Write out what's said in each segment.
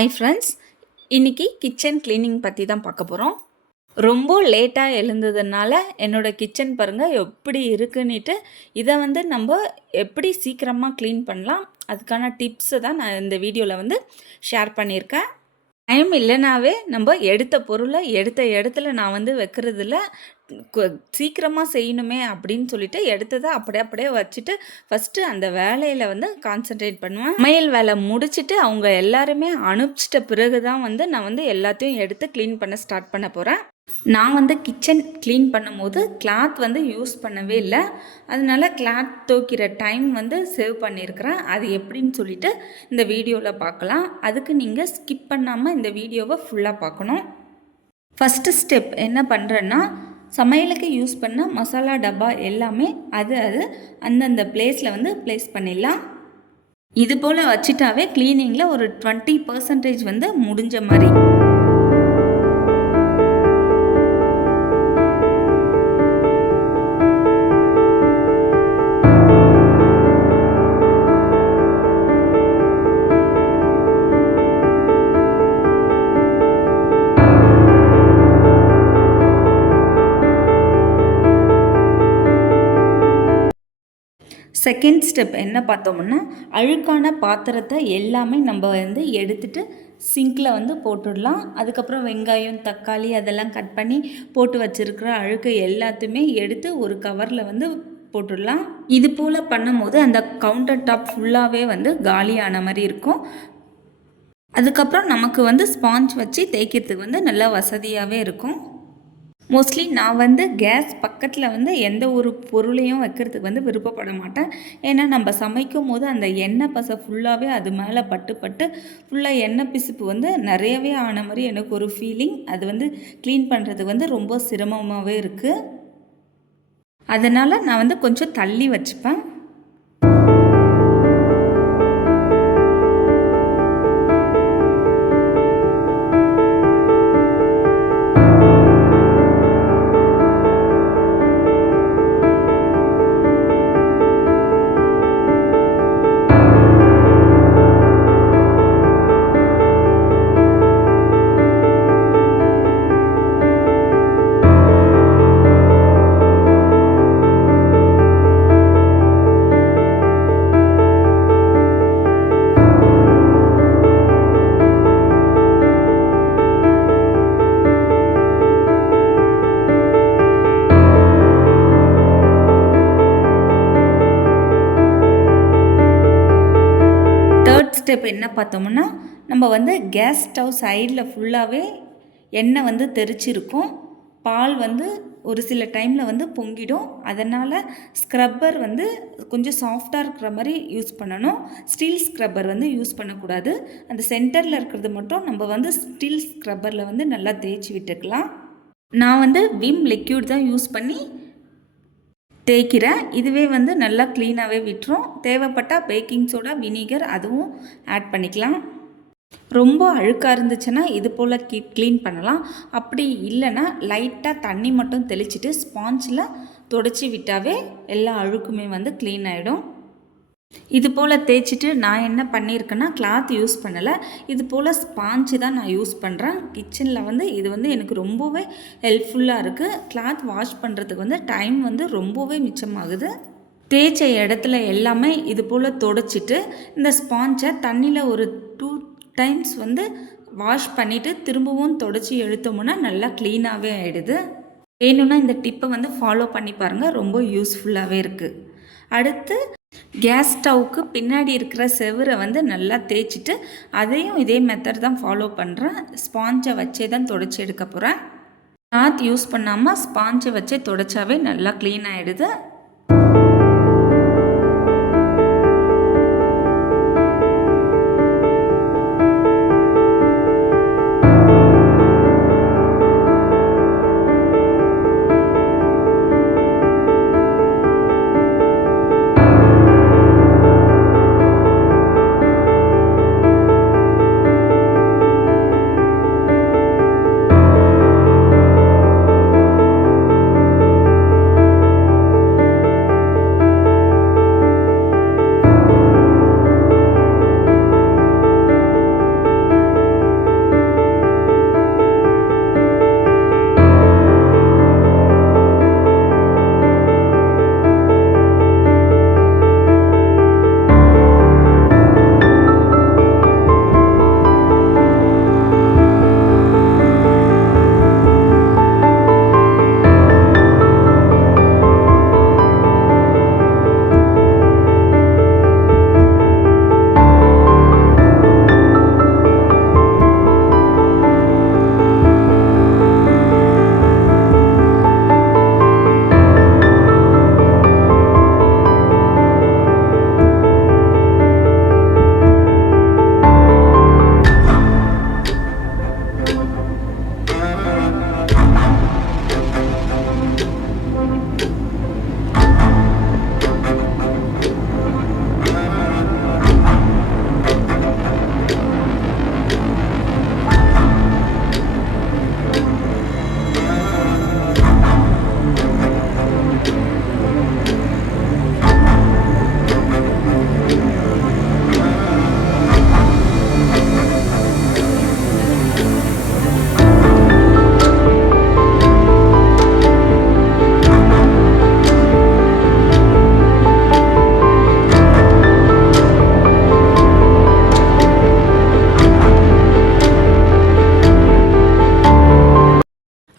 Hi friends, இன்றைக்கி kitchen cleaning பற்றி தான் பார்க்க போகிறோம். ரொம்ப லேட்டாக எழுந்ததுனால என்னோடய கிச்சன் பாருங்கள் எப்படி இருக்குன்னுட்டு இதை நம்ம எப்படி சீக்கிரமாக க்ளீன் பண்ணலாம் அதுக்கான டிப்ஸை தான் நான் இந்த வீடியோவில் ஷேர் பண்ணியிருக்கேன். டைம் இல்லைனாவே நம்ம எடுத்த பொருளை எடுத்த இடத்துல நான் வைக்கிறதில்ல. சீக்கிரமாக செய்யணுமே அப்படின்னு சொல்லிட்டு எடுத்ததை அப்படியே வச்சுட்டு ஃபஸ்ட்டு அந்த வேலையில் கான்சென்ட்ரேட் பண்ணுவேன். சமையல் வேலை முடிச்சுட்டு அவங்க எல்லாருமே அனுப்பிச்சிட்ட பிறகு தான் நான் எல்லாத்தையும் எடுத்து க்ளீன் பண்ண ஸ்டார்ட் பண்ண போகிறேன். நான் கிச்சன் க்ளீன் பண்ணும்போது கிளாத் யூஸ் பண்ணவே இல்லை. அதனால கிளாத் துவைக்கிற டைம் சேவ் பண்ணியிருக்கிறேன். அது எப்படின்னு சொல்லிட்டு இந்த வீடியோவில் பார்க்கலாம். அதுக்கு நீங்கள் ஸ்கிப் பண்ணாமல் இந்த வீடியோவை ஃபுல்லாக பார்க்கணும். ஃபஸ்ட்டு ஸ்டெப் என்ன பண்ணுறேன்னா, சமையலுக்கு யூஸ் பண்ண மசாலா டப்பா எல்லாமே அந்தந்த பிளேஸில் ப்ளேஸ் பண்ணிடலாம். இது போல் வச்சுட்டாவே க்ளீனிங்கில் ஒரு 20% முடிஞ்ச மாதிரி. செகண்ட் ஸ்டெப் என்ன பார்த்தோம்னா, அழுக்கான பாத்திரத்தை எல்லாமே நம்ம எடுத்துகிட்டு சிங்கில் போட்டுடலாம். அதுக்கப்புறம் வெங்காயம், தக்காளி அதெல்லாம் கட் பண்ணி போட்டு வச்சுருக்கிற அழுக்கை எல்லாத்தையுமே எடுத்து ஒரு கவரில் போட்டுடலாம். இது போல் பண்ணும்போது அந்த கவுண்டர் டாப் ஃபுல்லாகவே காலியான மாதிரி இருக்கும். அதுக்கப்புறம் நமக்கு ஸ்பாஞ்ச் வச்சு தேய்க்கிறதுக்கு நல்லா வசதியாகவே இருக்கும். மோஸ்ட்லி நான் கேஸ் பக்கத்தில் எந்த ஒரு பொருளையும் வைக்கிறதுக்கு விருப்பப்பட மாட்டேன். ஏன்னா நம்ம சமைக்கும் போது அந்த எண்ணெய் பசை ஃபுல்லாகவே அது மேலே பட்டு ஃபுல்லாக எண்ணெய் பிசுப்பு நிறையவே ஆன மாதிரி எனக்கு ஒரு ஃபீலிங். அது க்ளீன் பண்ணுறதுக்கு ரொம்ப சிரமமாகவே இருக்குது. அதனால் நான் கொஞ்சம் தள்ளி வச்சுப்பேன். ஸ்டெப் என்ன பார்த்தோம்னா, நம்ம கேஸ் ஸ்டவ் சைடில் ஃபுல்லாகவே எண்ணெய் தெரிச்சிருக்கும். பால் ஒரு சில டைமில் பொங்கிடும். அதனால் ஸ்க்ரப்பர் கொஞ்சம் சாஃப்டாக இருக்கிற மாதிரி யூஸ் பண்ணணும். ஸ்டீல் ஸ்க்ரப்பர் யூஸ் பண்ணக்கூடாது. அந்த சென்டரில் இருக்கிறது மட்டும் நம்ம ஸ்டீல் ஸ்க்ரப்பரில் நல்லா தேய்ச்சி விட்டுக்கலாம். நான் விம் லிக்யூட் தான் யூஸ் பண்ணி தேய்க்கிறேன். இதுவே நல்லா க்ளீனாகவே விட்டுரும். தேவைப்பட்டால் பேக்கிங் சோடா, வினிகர் அதுவும் ஆட் பண்ணிக்கலாம். ரொம்ப அழுக்காக இருந்துச்சுன்னா இது போல் க்ளீன் பண்ணலாம். அப்படி இல்லைன்னா லைட்டாக தண்ணி மட்டும் தெளிச்சிட்டு ஸ்பாஞ்சில் தொடச்சி விட்டாவே எல்லா அழுக்குமே க்ளீன் ஆகிடும். இது போல் தேய்ச்சிட்டு நான் என்ன பண்ணியிருக்கேன்னா, கிளாத் யூஸ் பண்ணலை. இது போல் ஸ்பாஞ்சு தான் நான் யூஸ் பண்ணுறேன். கிச்சனில் இது எனக்கு ரொம்பவே ஹெல்ப்ஃபுல்லாக இருக்குது. கிளாத் வாஷ் பண்ணுறதுக்கு டைம் ரொம்பவே மிச்சமாகுது. தேய்ச்ச இடத்துல எல்லாமே இது போல் தொடச்சிட்டு இந்த ஸ்பாஞ்சை தண்ணியில் ஒரு 2 டைம்ஸ் வாஷ் பண்ணிவிட்டு திரும்பவும் தொடச்சி எடுத்தோம்னா நல்லா க்ளீனாகவே ஆகிடுது. வேணும்னா இந்த டிப்பை ஃபாலோ பண்ணி பாருங்கள். ரொம்ப யூஸ்ஃபுல்லாகவே இருக்குது. அடுத்து கேஸ் ஸ்டவ்வுக்கு பின்னாடி இருக்கிற செவரை நல்லா தேய்ச்சிட்டு அதையும் இதே மெத்தட் தான் ஃபாலோ பண்ணுறேன். ஸ்பாஞ்சை வச்சே தான் தொடச்சி எடுக்க போகிறேன். கிளாத் யூஸ் பண்ணாமல் ஸ்பாஞ்சை வச்சே தொடச்சாவே நல்லா க்ளீன் ஆகிடுது.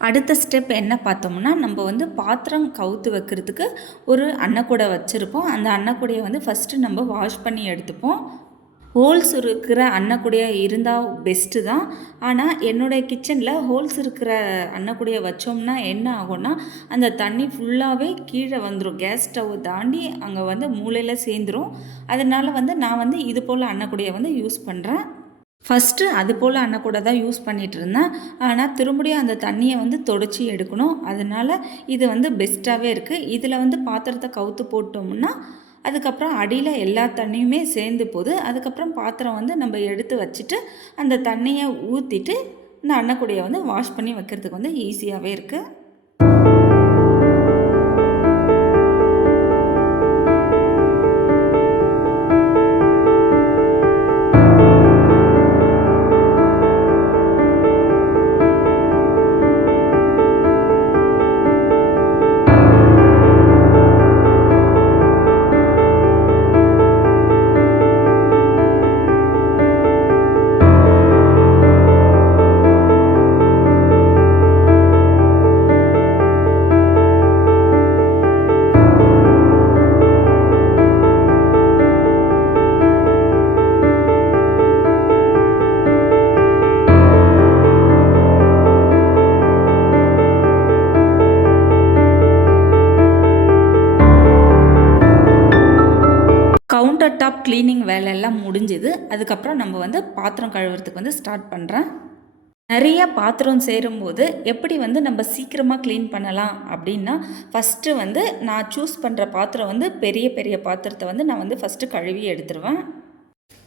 அடுத்த ஸ்டெப் என்ன பார்த்தோம்னா, நம்ம வந்து பாத்திரம் கவுத்து வைக்கிறதுக்கு ஒரு அன்னக்கூடை வச்சுருப்போம். அந்த அன்னக்கூடையை வந்து ஃபஸ்ட்டு நம்ம வாஷ் பண்ணி எடுத்துப்போம். ஹோல்ஸ் இருக்கிற அன்னக்கூடையாக இருந்தால் பெஸ்ட்டு தான். ஆனால் என்னுடைய கிச்சனில் ஹோல்ஸ் இருக்கிற அன்னக்கூடையை வச்சோம்னா என்ன ஆகும்னா, அந்த தண்ணி ஃபுல்லாகவே கீழே வந்துடும். கேஸ் ஸ்டவ் தாண்டி அங்கே வந்து மூலையில் சேர்ந்துடும். அதனால் வந்து நான் வந்து இது போல் அன்னக்கூடையை வந்து யூஸ் பண்ணுறேன். ஃபஸ்ட்டு அது போல் அன்னக்கூடை தான் யூஸ் பண்ணிகிட்டு இருந்தேன். ஆனால் திரும்படியும் அந்த தண்ணியை வந்து தொடச்சி எடுக்கணும். அதனால் இது வந்து பெஸ்ட்டாகவே இருக்குது. இதில் வந்து பாத்திரத்தை கவுத்து போட்டோம்னா அதுக்கப்புறம் அடியில் எல்லா தண்ணியுமே சேர்ந்து போகுது. அதுக்கப்புறம் பாத்திரம் வந்து நம்ம எடுத்து வச்சுட்டு அந்த தண்ணியை ஊற்றிட்டு இந்த அன்னக்கூடையை வந்து வாஷ் பண்ணி வைக்கிறதுக்கு வந்து ஈஸியாகவே இருக்குது. கவுண்டர் டாப் க்ளீனிங் வேலையெல்லாம் முடிஞ்சுது. அதுக்கப்புறம் நம்ம வந்து பாத்திரம் கழுவுறதுக்கு வந்து ஸ்டார்ட் பண்ணுறேன். நிறைய பாத்திரம் சேரும்போது எப்படி வந்து நம்ம சீக்கிரமாக க்ளீன் பண்ணலாம் அப்படின்னா, ஃபஸ்ட்டு வந்து நான் சூஸ் பண்ணுற பாத்திரம் வந்து பெரிய பெரிய பாத்திரத்தை வந்து நான் வந்து ஃபஸ்ட்டு கழுவி எடுத்துருவேன்.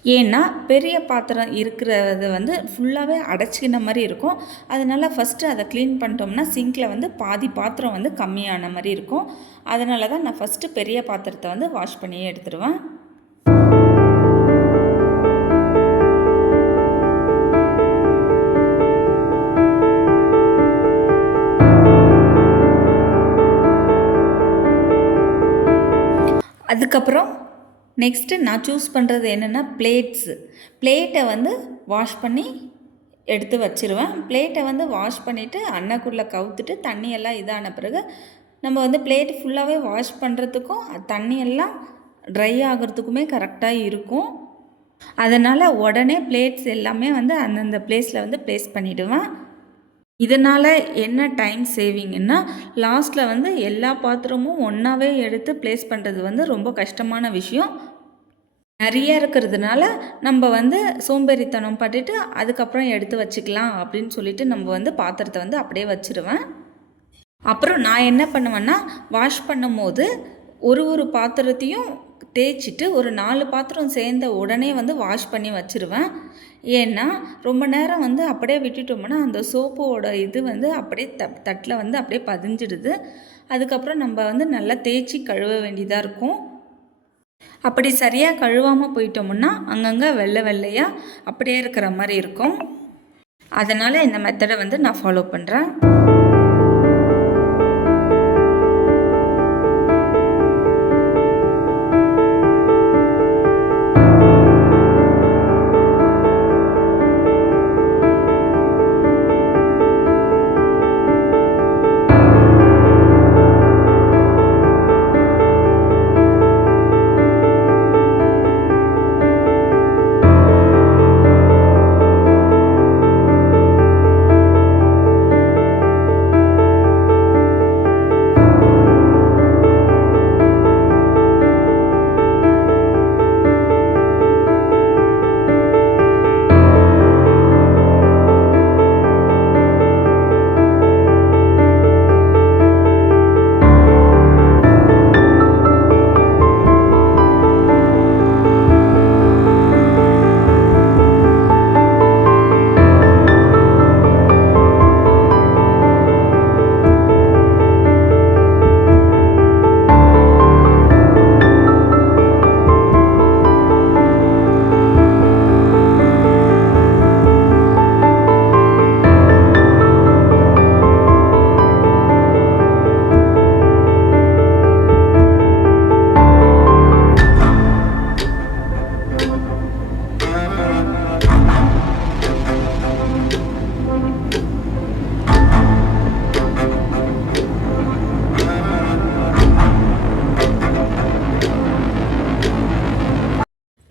ஏன்னா பெரிய பாத்திரம் இருக்கிறது வந்து ஃபுல்லாகவே அடைச்சிக்கின மாதிரி இருக்கும். அதனால் ஃபஸ்ட்டு அதை க்ளீன் பண்ணிட்டோம்னா சிங்கில் வந்து பாதி பாத்திரம் வந்து கம்மியான மாதிரி இருக்கும். அதனால தான் நான் ஃபஸ்ட்டு பெரிய பாத்திரத்தை வந்து வாஷ் பண்ணியே எடுத்துருவேன். அதுக்கப்புறம் நெக்ஸ்ட்டு நான் சூஸ் பண்ணுறது என்னென்னா பிளேட்டை வந்து வாஷ் பண்ணி எடுத்து வச்சுருவேன். பிளேட்டை வந்து வாஷ் பண்ணிவிட்டு அன்னக்குள்ளே கவுத்துட்டு தண்ணியெல்லாம் இதான பிறகு நம்ம வந்து பிளேட் ஃபுல்லாகவே வாஷ் பண்ணுறதுக்கும் தண்ணியெல்லாம் ட்ரை ஆகிறதுக்குமே கரெக்டாக இருக்கும். அதனால் உடனே பிளேட்ஸ் எல்லாமே வந்து அந்தந்த பிளேஸில் வந்து ப்ளேஸ் பண்ணிவிடுவேன். இதனால் என்ன டைம் சேவிங்கன்னா, லாஸ்ட்டில் வந்து எல்லா பாத்திரமும் ஒன்றாவே எடுத்து ப்ளேஸ் பண்ணுறது வந்து ரொம்ப கஷ்டமான விஷயம். நிறைய இருக்கிறதுனால நம்ம வந்து சோம்பேறித்தனம் பட்டுட்டு அதுக்கப்புறம் எடுத்து வச்சுக்கலாம் அப்படின்னு சொல்லிட்டு நம்ம வந்து பாத்திரத்தை வந்து அப்படியே வச்சுருவேன். அப்புறம் நான் என்ன பண்ணுவேன்னா, வாஷ் பண்ணும்போது ஒரு பாத்திரத்தையும் தேய்ச்சிட்டு ஒரு 4 பாத்திரம் சேர்ந்த உடனே வந்து வாஷ் பண்ணி வச்சுருவேன். ஏன்னா ரொம்ப நேரம் வந்து அப்படியே விட்டுட்டோம்னா அந்த சோப்போட இது வந்து அப்படியே தட்டில் வந்து அப்படியே பதிஞ்சிடுது. அதுக்கப்புறம் நம்ம வந்து நல்லா தேய்ச்சி கழுவ வேண்டியதாக இருக்கும். அப்படி சரியாக கழுவாமல் போயிட்டோம்னா அங்கங்கே வெள்ளை வெள்ளையாக அப்படியே இருக்கிற மாதிரி இருக்கும். அதனால் இந்த மெத்தடை வந்து நான் ஃபாலோ பண்ணுறேன்.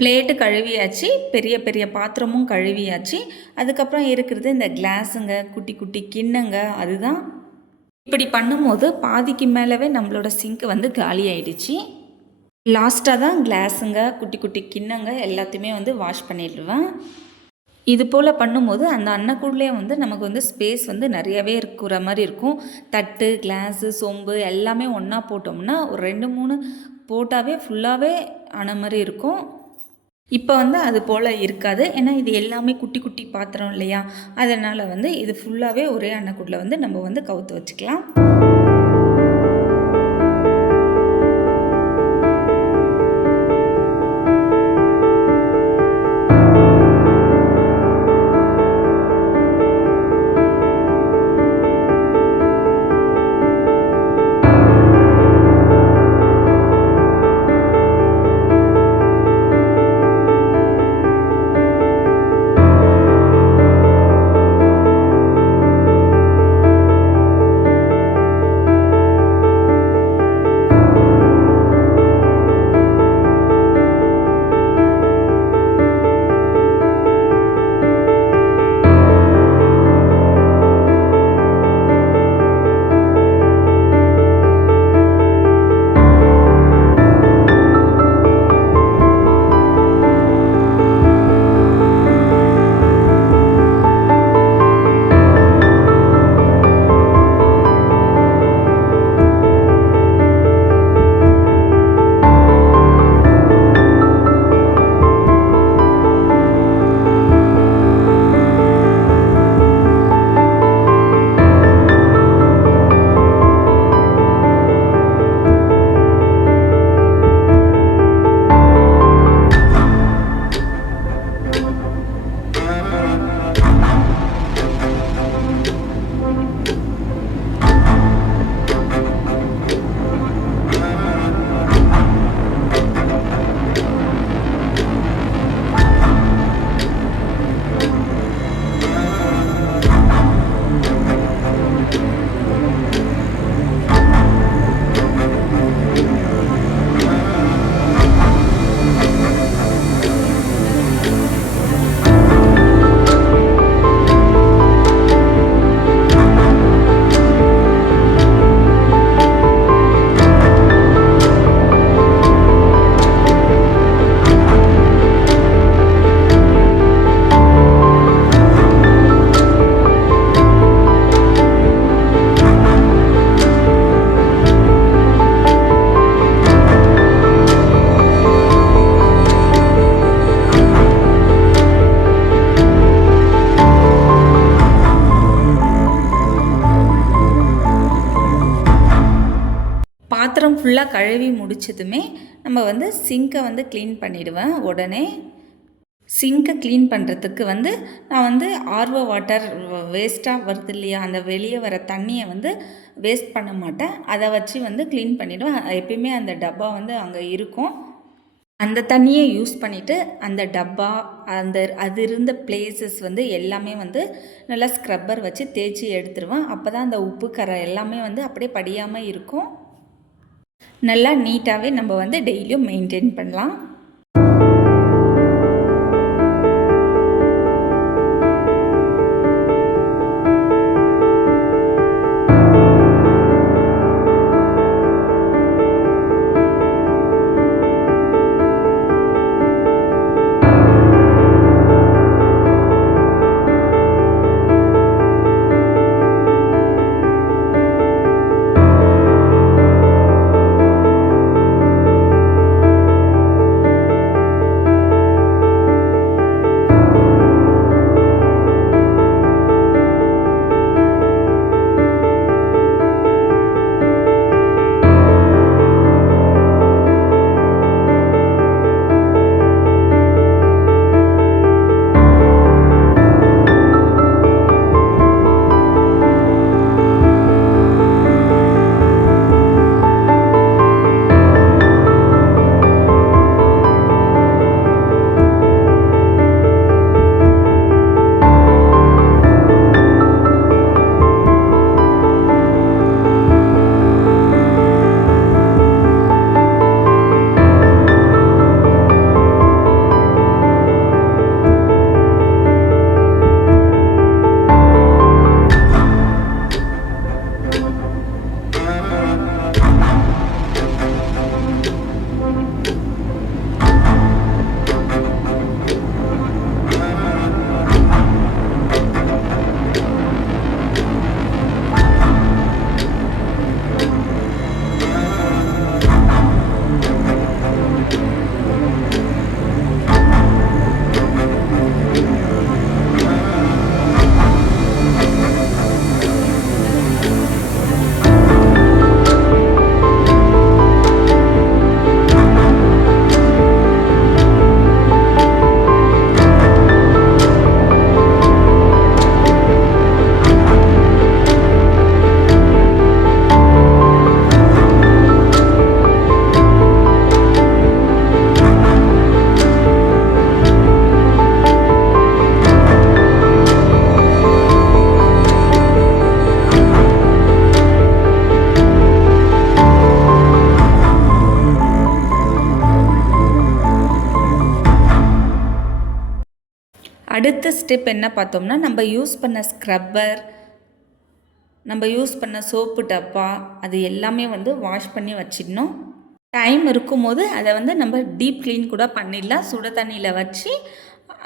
பிளேட்டு கழுவியாச்சு, பெரிய பெரிய பாத்திரமும் கழுவியாச்சு. அதுக்கப்புறம் இருக்கிறது இந்த கிளாஸுங்க, குட்டி குட்டி கிண்ணங்க, அதுதான். இப்படி பண்ணும்போது பாதிக்கு மேலவே நம்மளோட சிங்க் வந்து காலி ஆயிடுச்சு. லாஸ்ட்டாக தான் கிளாஸுங்க, குட்டி குட்டி கிண்ணங்க எல்லாத்தையுமே வந்து வாஷ் பண்ணிடுவேன். இது போல் பண்ணும்போது அந்த அன்னக்கூடலே வந்து நமக்கு வந்து ஸ்பேஸ் வந்து நிறையவே இருக்கிற மாதிரி இருக்கும். தட்டு, கிளாஸு, சொம்பு எல்லாமே ஒன்றா போட்டோம்னா ஒரு 2, 3 போட்டாவே ஃபுல்லாகவே ஆன மாதிரி இருக்கும். இப்போ வந்து அது போல் இருக்காது. ஏன்னா இது எல்லாமே குட்டி குட்டி பாத்திரம் இல்லையா, அதனால் வந்து இது ஃபுல்லாகவே ஒரே அன்னக்கூடில் வந்து நம்ம வந்து கவுத்து வச்சுக்கலாம். பாத்திரம் ஃபுல்லாக கழுவி முடிச்சதுமே நம்ம வந்து சிங்கை வந்து க்ளீன் பண்ணிவிடுவேன். உடனே சிங்கை க்ளீன் பண்ணுறதுக்கு வந்து நான் வந்து ஆர்ஓ வாட்டர் வேஸ்ட்டாக வருது இல்லையா, அந்த வெளியே வர தண்ணியை வந்து வேஸ்ட் பண்ண மாட்டேன். அதை வச்சு வந்து க்ளீன் பண்ணிவிடுவேன். எப்பயுமே அந்த டப்பா வந்து அங்கே இருக்கும். அந்த தண்ணியை யூஸ் பண்ணிவிட்டு அந்த டப்பா அது இருந்த பிளேசஸ் வந்து எல்லாமே வந்து நல்லா ஸ்க்ரப்பர் வச்சு தேய்ச்சி எடுத்துருவேன். அப்போ தான் அந்த உப்பு கரை எல்லாமே வந்து அப்படியே படியாமல் இருக்கும். நல்லா நீட்டாகவே நம்ம வந்து டெய்லியும் மெயின்டைன் பண்ணலாம். அடுத்த ஸ்டெப் என்ன பார்த்தோம்னா, நம்ம யூஸ் பண்ண ஸ்க்ரப்பர், நம்ம யூஸ் பண்ண சோப்பு டப்பா அது எல்லாமே வந்து வாஷ் பண்ணி வச்சிடணும். டைம் இருக்கும்போது அதை வந்து நம்ம டீப் க்ளீன் கூட பண்ணிடலாம். சுட தண்ணியில் வச்சு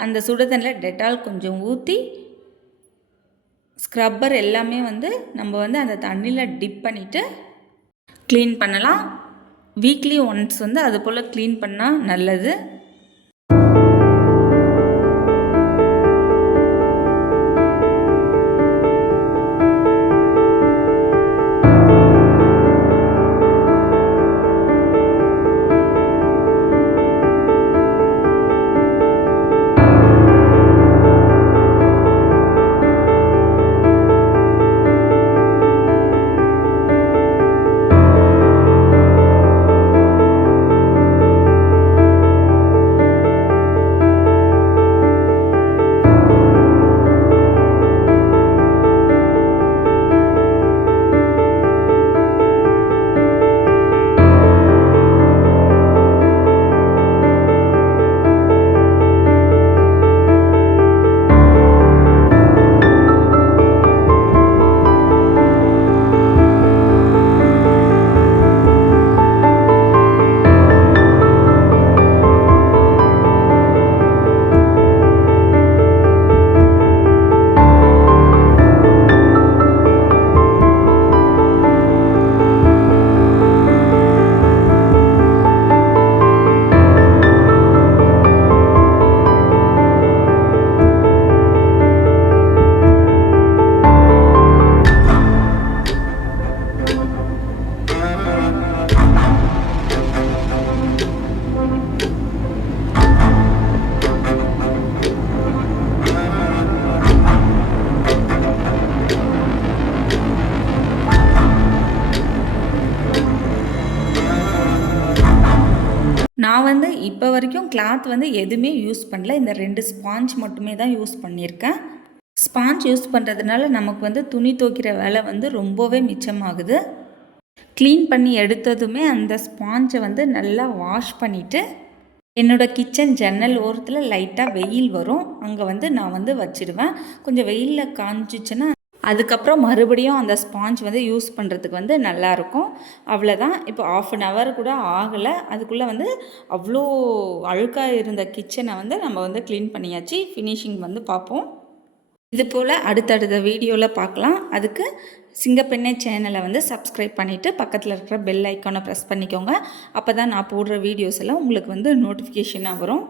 அந்த சுட தண்ணியில் டெட்டால் கொஞ்சம் ஊற்றி ஸ்க்ரப்பர் எல்லாமே வந்து நம்ம வந்து அந்த தண்ணியில் டிப் பண்ணிவிட்டு க்ளீன் பண்ணலாம். வீக்லி ஒன்ஸ் வந்து அது போல் க்ளீன் பண்ணால் நல்லது. நான் வந்து இப்போ வரைக்கும் கிளாத் வந்து எதுவுமே யூஸ் பண்ணல. இந்த 2 ஸ்பாஞ்ச் மட்டுமே தான் யூஸ் பண்ணியிருக்கேன். ஸ்பாஞ்ச் யூஸ் பண்ணுறதுனால நமக்கு வந்து துணி துவைக்கிற வேலை வந்து ரொம்பவே மிச்சமாகுது. க்ளீன் பண்ணி எடுத்ததுமே அந்த ஸ்பாஞ்சை வந்து நல்லா வாஷ் பண்ணிவிட்டு என்னோடய கிச்சன் ஜன்னல் ஓரத்தில் லைட்டாக வெயில் வரும், அங்கே வந்து நான் வந்து வச்சிடுவேன். கொஞ்சம் வெயிலில் காஞ்சிச்சுன்னா அதுக்கப்புறம் மறுபடியும் அந்த ஸ்பாஞ்ச் வந்து யூஸ் பண்ணுறதுக்கு வந்து நல்லாயிருக்கும். அவ்வளோதான். இப்போ 1/2 hour கூட ஆகலை, அதுக்குள்ளே வந்து அவ்வளோ அழுக்காக இருந்த கிச்சனை வந்து நம்ம வந்து க்ளீன் பண்ணியாச்சு. ஃபினிஷிங் வந்து பார்ப்போம். இது போல் அடுத்தடுத்த வீடியோவில் பார்க்கலாம். அதுக்கு சிங்கப்பெண்ணே சேனலை வந்து சப்ஸ்கிரைப் பண்ணிவிட்டு பக்கத்தில் இருக்கிற பெல் ஐக்கானை ப்ரெஸ் பண்ணிக்கோங்க. அப்போ தான் நான் போடுற வீடியோஸ் எல்லாம் உங்களுக்கு வந்து நோட்டிஃபிகேஷனாக வரும்.